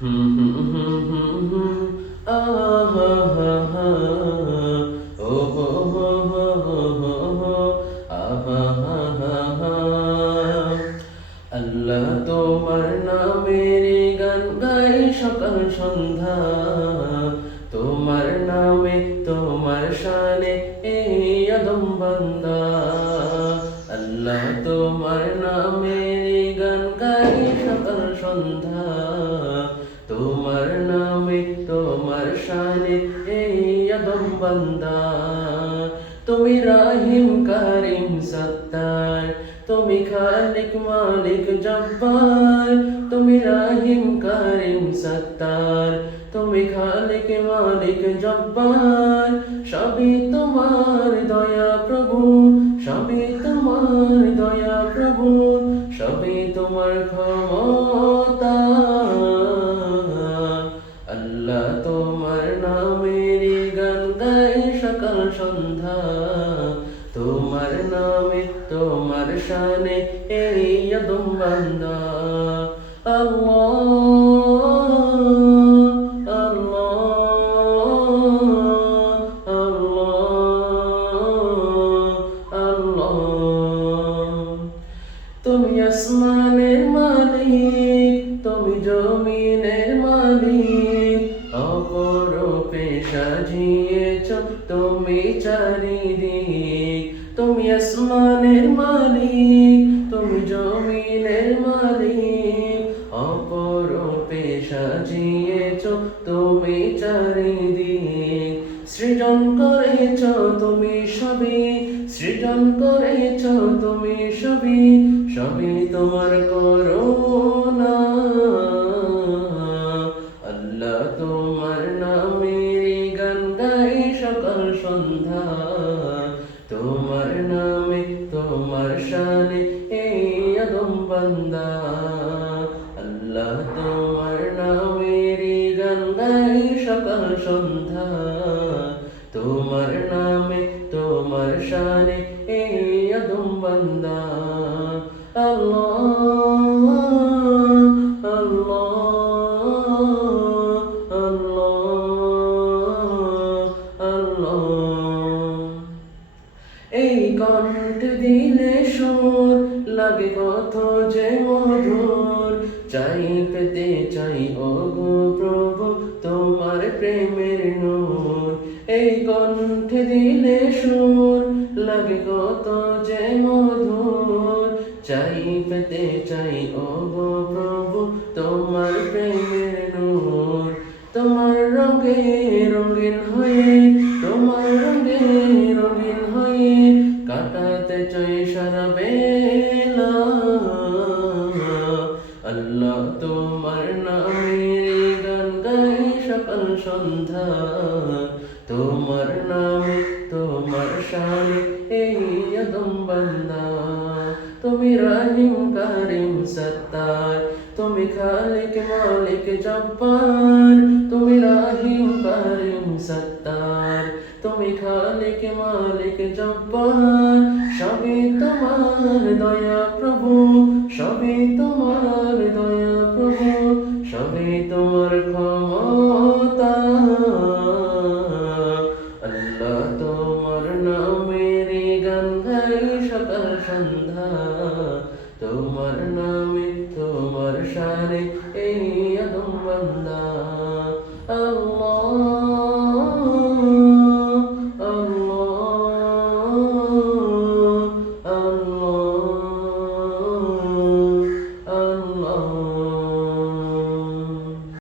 হুম হুম হুম হুম হুম আহা হা হা ও হো হো হো হো হো হো আহা হা হা হা আল্লাহ তোমার নামের গান গাই সকাল সন্ধ্যা তোমার নামে তোমার শানে এই আদম বান্দা আল্লাহ তোমার নামের গান গাই সকাল সন্ধ্যা তোমার নামে তোমার শানে এই আদম বান্দা তুমি রাহিম কারিম সত্তার তুমি খালিক মালিক জব্বার তুমি রাহিম কারিম সত্তার তুমি খালিক মালিক জব্বার সবই তোমার দয়া প্রভু সবই তোমার দয়া প্রভু সবই তোমার ক্ষমতা আল্লাহ তোমার নামের গান গাই সকাল সন্ধ্যা তোমার নামে তোমার শানে এই আদম বান্দা আল্লাহ আল্লাহ আল্লাহ আল্লাহ তুমি আসমানের মালিক তুমি জমিনের মালিক অপরূপে সাজিয়েছ তুমি চারিদিক তুমি আসমানের মালিক তুমি জমিনের মালিক অপরূপে সাজিয়েছ তুমি চারিদিক সৃজন করেছ তুমি সবই সৃজন করেছ তুমি সবই সবই তোমার করুণা আল্লাহ তোমার নামের গান গাই সকাল সন্ধ্যা তোমার নামে তোমার শানে এই আদম বান্দা আল্লাহ তোমার নামের গান গাই সকাল সন্ধ্যা তোমার নামে তোমার শানে এই আদম বান্দা আল্লাহ আল্লাহ আল্লাহ আল্লাহ এই কণ্ঠ দিলে সুর লাগে কত যে মধুর চাই পেতে চাই ও গো প্রভু তোমার প্রেমের নূর এই কণ্ঠ দিলে সুর লাগে কত যে মধুর চাই পেতে চাই ও গো প্রভু তোমার প্রেমের নূর তোমার রঙে রঙিন হয়ে তোমার রঙে রঙিন হয়ে কাটাতে চাই সারা বেলা আল্লাহ তোমার নামের গান গাই সকাল সন্ধ্যা তোমার নামে তোমার শানে এই আদম বান্দা তুমি রাহিম কারিম সত্তার তুমি খালিক মালিক জব্বার তুমি রাহিম কারিম সত্তার তুমি খালিক মালিক জব্বার সবই তোমার দয়া প্রভু সবই তোমার দয়া প্রভু সবই তোমার